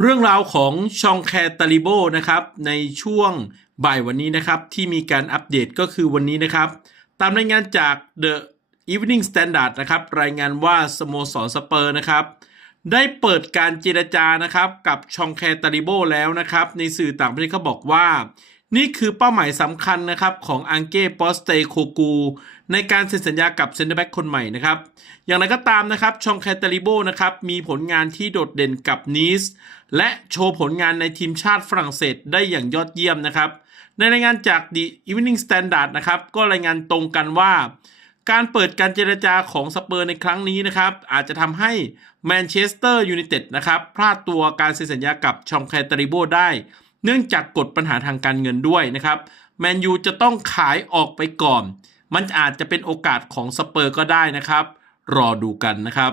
เรื่องราวของชองแคตาลิโบนะครับในช่วงบ่ายวันนี้นะครับ ที่มีการอัปเดตก็คือวันนี้นะครับ ตามรายงานจาก The Evening Standard นะครับ รายงานว่าสโมสรสเปอร์นะครับ ได้เปิดการเจรจานะครับ กับชองแคตาลิโบแล้วนะครับ ในสื่อต่างประเทศเขาบอกว่า นี่คือเป้าหมายสำคัญนะครับของอังเก้ปอสเตโคกูในการเซ็นสัญญากับเซนเตอร์แบ็กคนใหม่นะครับ อย่างไรก็ตามนะครับชองแคตาลิโบนะครับมีผลงานที่โดดเด่นกับนีสและโชว์ผลงานในทีมชาติฝรั่งเศสได้อย่างยอดเยี่ยมนะครับ ในรายงานจาก The Evening Standard นะครับก็รายงานตรงกันว่า การเปิดการเจรจาของสเปอร์ในครั้งนี้นะครับอาจจะทำให้แมนเชสเตอร์ยูไนเต็ดนะครับพลาดตัวการเซ็นสัญญากับชองแคตาริโบได้ เนื่องจากกฎปัญหาทางการเงินด้วยนะครับแมนยูจะต้องขายออกไปก่อน มันอาจจะเป็นโอกาสของสเปอร์ก็ได้นะครับ รอดูกันนะครับ